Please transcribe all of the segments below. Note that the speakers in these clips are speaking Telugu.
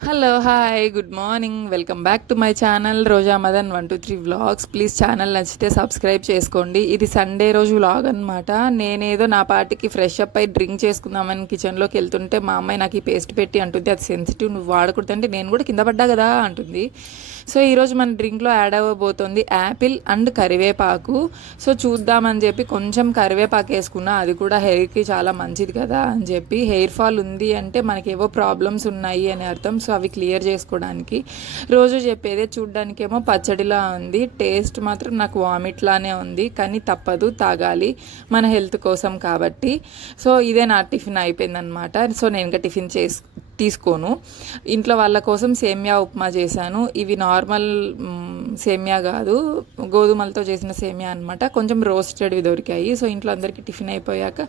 Hello hi good morning welcome back to my channel Roja Madan 123 vlogs. Please channel నచ్చితే సబ్స్క్రైబ్ చేసుకోండి. ఇది సండే రోజు వ్లాగ్ అనమాట. నేనేదో నా పార్టీకి ఫ్రెష్ అప్ అయి డ్రింక్ చేసుకుందామని కిచెన్లోకి వెళ్తుంటే మా అమ్మాయి నాకు ఈ పేస్ట్ పెట్టి అంటుంది, అది సెన్సిటివ్, నువ్వు వాడకూడదంటే నేను కూడా కింద పడ్డా కదా అంటుంది. సో ఈరోజు మన డ్రింక్లో యాడ్ అవ్వబోతుంది యాపిల్ అండ్ కరివేపాకు. సో చూద్దామని చెప్పి కొంచెం కరివేపాకు వేసుకున్నా, అది కూడా హెయిర్కి చాలా మంచిది కదా అని చెప్పి. హెయిర్ ఫాల్ ఉంది అంటే మనకి ఏవో ప్రాబ్లమ్స్ ఉన్నాయి అని అర్థం. సో అవి క్లియర్ చేసుకోవడానికి రోజు చెప్పేదే. చూడ్డానికేమో పచ్చడిలా ఉంది, టేస్ట్ మాత్రం నాకు వామిట్లానే ఉంది, కానీ తప్పదు, తాగాలి మన హెల్త్ కోసం కాబట్టి. సో ఇదే నా టిఫిన్ అయిపోయిందనమాట. సో నేను ఇంకా టిఫిన్ తీసుకోను. ఇంట్లో వాళ్ళ కోసం సేమియా ఉప్మా చేశాను. ఇవి నార్మల్ సేమియా కాదు, గోధుమలతో చేసిన సేమియా అనమాట. కొంచెం రోస్టెడ్వి దొరికాయి. సో ఇంట్లో అందరికీ టిఫిన్ అయిపోయాక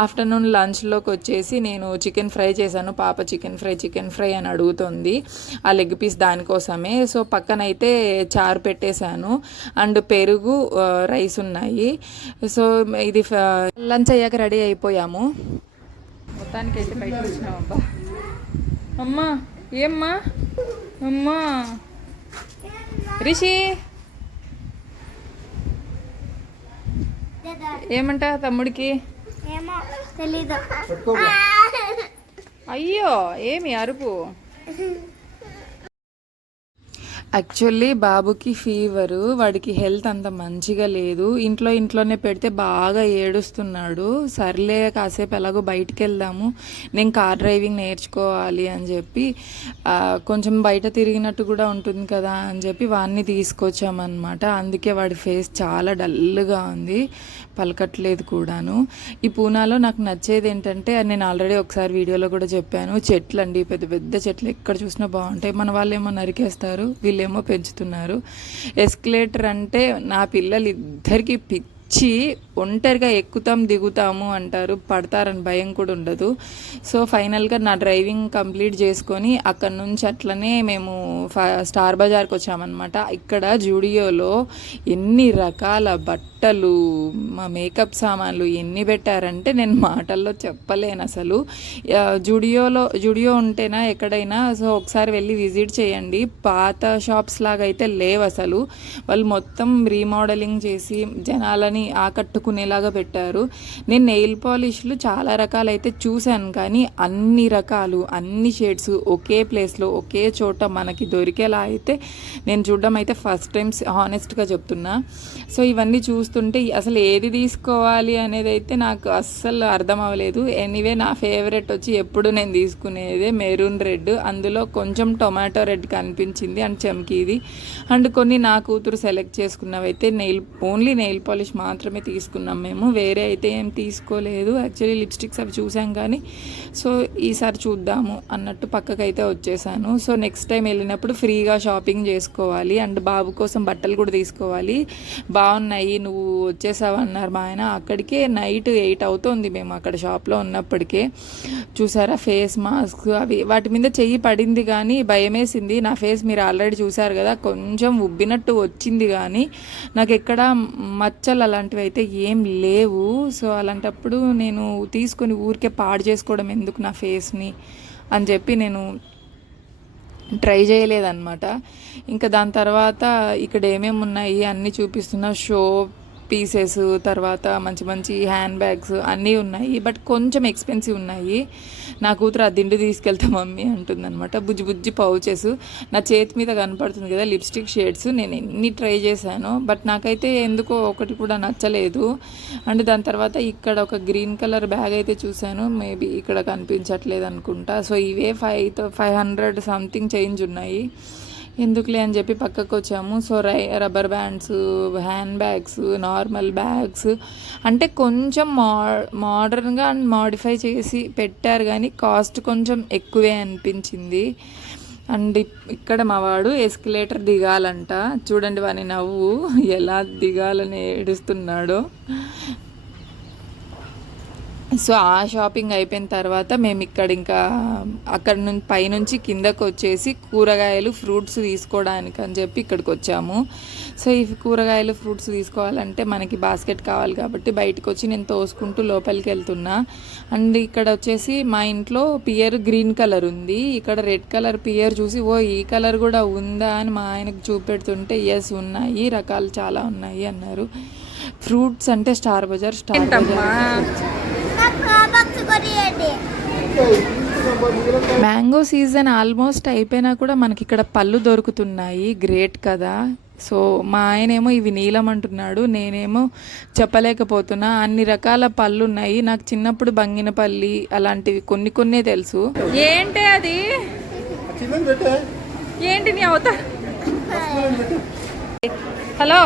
ఆఫ్టర్నూన్ లంచ్లోకి వచ్చేసి నేను చికెన్ ఫ్రై చేశాను. పాప చికెన్ ఫ్రై అని అడుగుతుంది, ఆ లెగ్ పీస్ దానికోసమే. సో పక్కనైతే చారు పెట్టేశాను అండ్ పెరుగు, రైస్ ఉన్నాయి. సో ఇది లంచ్ అయ్యాక రెడీ అయిపోయాము. మొత్తానికైతే బయటకు వచ్చినామబ్బా. అమ్మా ఏమ్మా, అమ్మా రిషి ఏమంట తమ్ముడికి అయ్యో ఏమి అరుపు. యాక్చువల్లీ బాబుకి ఫీవరు, వాడికి హెల్త్ అంత మంచిగా లేదు. ఇంట్లోనే పెడితే బాగా ఏడుస్తున్నాడు. సర్లే కాసేపు ఎలాగో బయటికి వెళ్దాము, నేను కార్ డ్రైవింగ్ నేర్చుకోవాలి అని చెప్పి కొంచెం బయట తిరిగినట్టు కూడా ఉంటుంది కదా అని చెప్పి వాడిని తీసుకొచ్చామన్నమాట. అందుకే వాడి ఫేస్ చాలా డల్గా ఉంది, పలకట్లేదు కూడాను. ఈ పూనాలో నాకు నచ్చేది ఏంటంటే, నేను ఆల్రెడీ ఒకసారి వీడియోలో కూడా చెప్పాను, చెట్లు అండి, పెద్ద పెద్ద చెట్లు ఎక్కడ చూసినా బాగుంటాయి. మన వాళ్ళు ఏమో నరికేస్తారు, వీళ్ళేమో పెంచుతున్నారు. ఎస్కలేటర్ అంటే నా పిల్లలు ఇద్దరికి పిచ్చి, ఒంటరిగా ఎక్కుతాం దిగుతాము అంటారు, పడతారని భయం కూడా ఉండదు. సో ఫైనల్గా నా డ్రైవింగ్ కంప్లీట్ చేసుకొని అక్కడ నుంచి అట్లనే మేము స్టార్ బజార్కి వచ్చామన్నమాట. ఇక్కడ జూడియోలో ఎన్ని రకాల బట్టలు, మా మేకప్ సామాన్లు ఎన్ని పెట్టారంటే నేను మాటల్లో చెప్పలేను అసలు. జూడియో ఉంటేనా ఎక్కడైనా, సో ఒకసారి వెళ్ళి విజిట్ చేయండి. పాత షాప్స్ లాగా అయితే లేవు అసలు. వాళ్ళు మొత్తం రీమోడలింగ్ చేసి జనాలని ఆకట్టుకునేలాగా పెట్టారు. నేను నెయిల్ పాలిష్లు చాలా రకాలైతే చూశాను, కానీ అన్ని రకాలు, అన్ని షేడ్స్ ఒకే ప్లేస్లో ఒకే చోట మనకి దొరికేలా అయితే నేను చూడడం అయితే ఫస్ట్ టైం, హానెస్ట్గా చెప్తున్నా. సో ఇవన్నీ చూస్తుంటే అసలు ఏది తీసుకోవాలి అనేది అయితే నాకు అస్సలు అర్థం అవ్వలేదు. ఎనీవే నా ఫేవరెట్ వచ్చి ఎప్పుడు నేను తీసుకునేదే మెరూన్ రెడ్, అందులో కొంచెం టొమాటో రెడ్ కనిపించింది అండ్ చమ్కీది. అండ్ కొన్ని నా కూతురు సెలెక్ట్ చేసుకున్నవి అయితే ఓన్లీ నెయిల్ పాలిష్ మాత్రమే తీసుకున్నాం మేము, వేరే అయితే ఏం తీసుకోలేదు. యాక్చువల్లీ లిప్స్టిక్స్ అవి చూసాం కానీ, సో ఈసారి చూద్దాము అన్నట్టు పక్కకైతే వచ్చేసాను. సో నెక్స్ట్ టైం వెళ్ళినప్పుడు ఫ్రీగా షాపింగ్ చేసుకోవాలి అండ్ బాబు కోసం బట్టలు కూడా తీసుకోవాలి. బాగున్నాయి, నువ్వు వచ్చేసావన్నారు మా ఆయన. అక్కడికే నైట్ 8 అవుతుంది మేము అక్కడ షాప్లో ఉన్నప్పటికే. చూసారా ఫేస్ మాస్క్ అవి, వాటి మీద చెయ్యి పడింది కానీ భయమేసింది. నా ఫేస్ మీరు ఆల్రెడీ చూసారు కదా, కొంచెం ఉబ్బినట్టు వచ్చింది కానీ నాకు ఎక్కడ మచ్చలు అలాంటివి అయితే ఏం లేవు. సో అలాంటప్పుడు నేను తీసుకొని ఊరికే పాడు చేసుకోవడం ఎందుకు నా ఫేస్ని అని చెప్పి నేను ట్రై చేయలేదన్నమాట. ఇంకా దాని తర్వాత ఇక్కడ ఏమేమి ఉన్నాయి అన్నీ చూపిస్తున్నా. షో పీసెస్, తర్వాత మంచి మంచి హ్యాండ్ బ్యాగ్స్ అన్నీ ఉన్నాయి, బట్ కొంచెం ఎక్స్పెన్సివ్ ఉన్నాయి. నా కూతురు ఆ దిండు తీసుకెళ్తా మమ్మీ అంటుందన్నమాట. బుజ్జి బుజ్జి పౌచెస్ నా చేతి మీద కనపడుతుంది కదా లిప్స్టిక్ షేడ్స్, నేను ఎన్ని ట్రై చేశాను, బట్ నాకైతే ఎందుకో ఒకటి కూడా నచ్చలేదు. అండ్ దాని తర్వాత ఇక్కడ ఒక గ్రీన్ కలర్ బ్యాగ్ అయితే చూశాను, మేబీ ఇక్కడ కనిపించట్లేదు అనుకుంటా. సో ఇవే 500 సంథింగ్ చేంజ్ ఉన్నాయి, ఎందుకులే అని చెప్పి పక్కకు వచ్చాము. So rubber bands, hand bags, normal bags అంటే కొంచెం మోడర్న్గా అండ్ మాడిఫై చేసి పెట్టారు, కానీ కాస్ట్ కొంచెం ఎక్కువే అనిపించింది. అండ్ ఇక్కడ మా వాడు ఎస్కలేటర్ దిగాలంట, చూడండి వాని నవ్వు ఎలా దిగాలని ఏడుస్తున్నాడో. సో ఆ షాపింగ్ అయిపోయిన తర్వాత మేము ఇక్కడ ఇంకా అక్కడ నుంచి పైనుంచి కిందకు వచ్చేసి కూరగాయలు ఫ్రూట్స్ తీసుకోవడానికి అని చెప్పి ఇక్కడికి వచ్చాము. సో ఈ కూరగాయలు ఫ్రూట్స్ తీసుకోవాలంటే మనకి బాస్కెట్ కావాలి కాబట్టి బయటకు వచ్చి నేను తోసుకుంటూ లోపలికి వెళ్తున్నా. అండ్ ఇక్కడ వచ్చేసి మా ఇంట్లో పియర్ గ్రీన్ కలర్ ఉంది, ఇక్కడ రెడ్ కలర్ పియర్ చూసి ఓ ఈ కలర్ కూడా ఉందా అని మా ఆయనకు చూపెడుతుంటే ఎస్ ఉన్నాయి, రకాలు చాలా ఉన్నాయి అన్నారు. ఫ్రూట్స్ అంటే Star Bazaar mango season almost అయిపోయినా కూడా మనకి ఇక్కడ పళ్ళు దొరుకుతున్నాయి, గ్రేట్ కదా. సో మా ఆయనేమో ఇవి నీలం అంటున్నాడు, నేనేమో చెప్పలేకపోతున్నా. అన్ని రకాల పళ్ళు ఉన్నాయి. నాకు చిన్నప్పుడు బంగినపల్లి అలాంటివి కొన్ని కొన్నే తెలుసు. ఏంటి అది, ఏంటి నీ అవుతా. హలో,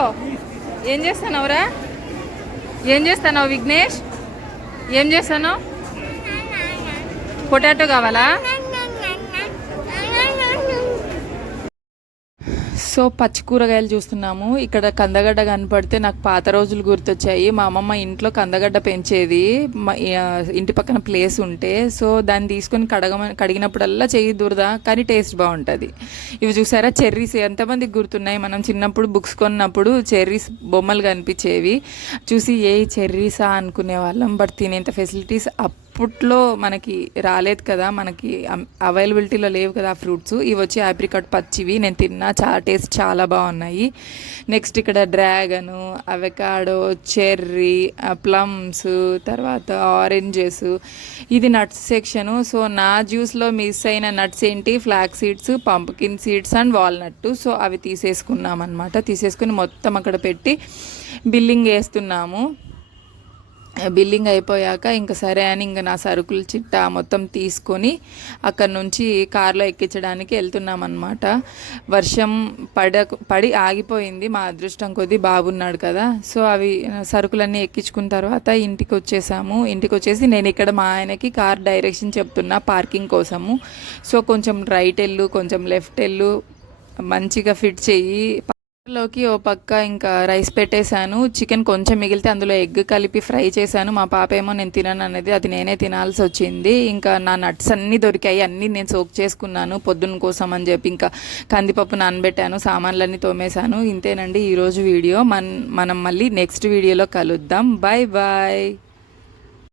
ఏం చేస్తానవురా, ఏం చేస్తాను విఘ్నేష్, ఏం చేస్తాను? పొటాటో కావాలా? సో పచ్చి కూరగాయలు చూస్తున్నాము. ఇక్కడ కందగడ్డ కనపడితే నాకు పాత రోజులు గుర్తొచ్చాయి. మా అమ్మమ్మ ఇంట్లో కందగడ్డ పెంచేది, ఇంటి పక్కన ప్లేస్ ఉంటే. సో దాన్ని తీసుకొని కడిగినప్పుడల్లా చెయ్యి దురద, కానీ టేస్ట్ బాగుంటుంది. ఇవి చూసారా చెర్రీస్, ఎంతమందికి గుర్తున్నాయి? మనం చిన్నప్పుడు బుక్స్ కొన్నప్పుడు చెర్రీస్ బొమ్మలు కనిపించేవి, చూసి ఏ చెర్రీసా అనుకునే వాళ్ళం. బట్ తినేంత ఫెసిలిటీస్ అప్పట్లో మనకి రాలేదు కదా, మనకి అవైలబిలిటీలో లేవు కదా ఫ్రూట్స్. ఇవి వచ్చి ఆప్రికాట్ పచ్చివి, నేను తిన్నా, టేస్ట్ చాలా బాగున్నాయి. నెక్స్ట్ ఇక్కడ డ్రాగను, అవకాడో, చెర్రీ, ప్లమ్స్, తర్వాత ఆరెంజెస్. ఇది నట్స్ సెక్షను. సో నా జ్యూస్లో మిస్ అయిన నట్స్ ఏంటి, flax seeds, pumpkin seeds and walnut. So అవి తీసేసుకున్నాం అనమాట. తీసేసుకుని మొత్తం అక్కడ పెట్టి బిల్లింగ్ వేస్తున్నాము. బిల్లింగ్ అయిపోయాక ఇంకా సరే అని ఇంకా నా సరుకుల చిట్టా మొత్తం తీసుకొని అక్కడ నుంచి కార్లో ఎక్కించడానికి వెళ్తున్నాం అన్నమాట. వర్షం పడి ఆగిపోయింది, మా అదృష్టం కొద్దీ బాబున్నాడు కదా. సో అవి సరుకులన్నీ ఎక్కించుకున్న తర్వాత ఇంటికి వచ్చేసాము. ఇంటికి వచ్చేసి నేను ఇక్కడ మా ఆయనకి కార్ డైరెక్షన్ చెప్తున్నా పార్కింగ్ కోసము. సో కొంచెం రైట్ వెళ్ళు, కొంచెం లెఫ్ట్ వెళ్ళు, మంచిగా ఫిట్ చెయ్యి. లోకి ఓ పక్క ఇంకా రైస్ పెట్టేశాను. చికెన్ కొంచెం మిగిలితే అందులో ఎగ్ కలిపి ఫ్రై చేశాను. మా పాప ఏమో నేను తినను అనేది, అది నేనే తినాల్సి వచ్చింది. ఇంకా నా నట్స్ అన్నీ దొరికాయి, అన్నీ నేను సోక్ చేసుకున్నాను పొద్దున్న కోసం అని చెప్పి. ఇంకా కందిపప్పు నానబెట్టాను, సామాన్లన్నీ తోమేశాను. ఇంతేనండి ఈరోజు వీడియో. మనం మళ్ళీ నెక్స్ట్ వీడియోలో కలుద్దాం. Bye bye.